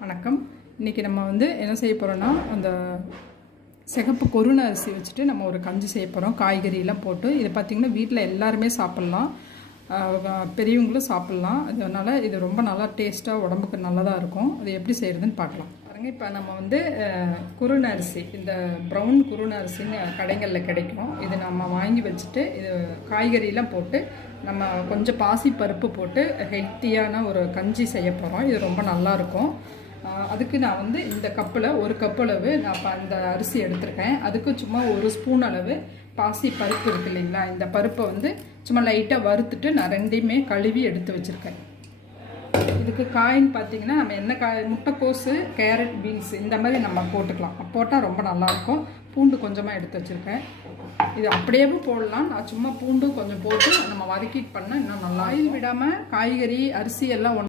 வணக்கம். இன்றைக்கி நம்ம வந்து என்ன செய்ய போகிறோன்னா, அந்த சிகப்பு கொருணை அரிசி வச்சுட்டு நம்ம ஒரு கஞ்சி செய்ய போகிறோம். காய்கறியெல்லாம் போட்டு இது பார்த்திங்கன்னா வீட்டில் எல்லாருமே சாப்பிட்லாம், பெரியவங்களும் சாப்பிட்லாம். அதனால் இது ரொம்ப நல்லா டேஸ்ட்டாக உடம்புக்கு நல்லதாக இருக்கும். அது எப்படி செய்கிறதுன்னு பார்க்கலாம் பாருங்கள். இப்போ நம்ம வந்து குருணை அரிசி, இந்த ப்ரௌன் குருணை அரிசின்னு கடைகளில் கிடைக்கும். இது நம்ம வாங்கி வச்சுட்டு இது காய்கறியெல்லாம் போட்டு நம்ம கொஞ்சம் பாசி பருப்பு போட்டு ஹெல்த்தியான ஒரு கஞ்சி செய்ய போகிறோம். இது ரொம்ப நல்லாயிருக்கும். அதுக்கு நான் வந்து இந்த கப்பில் ஒரு கப் அளவு நான் இந்த அரிசி எடுத்திருக்கேன். அதுக்கு சும்மா ஒரு ஸ்பூன் அளவு பாசி பருப்பு இருக்குது இல்லைங்களா, இந்த பருப்பை வந்து சும்மா லைட்டாக வறுத்துட்டு நான் ரெண்டையுமே கழுவி எடுத்து வச்சுருக்கேன். இதுக்கு காயின்னு பார்த்தீங்கன்னா நம்ம என்ன காய், முட்டைக்கோசு, கேரட், பீன்ஸ் இந்த மாதிரி நம்ம போட்டுக்கலாம். போட்டால் ரொம்ப நல்லாயிருக்கும். பூண்டு கொஞ்சமாக எடுத்து வச்சுருக்கேன். இது அப்படியே போடலாம். நான் சும்மா பூண்டு கொஞ்சம் போட்டு நம்ம வதக்கிட்டு பண்ணால் இன்னும் நல்லா. ஆயில் விடாமல் காய்கறி அரிசி எல்லாம்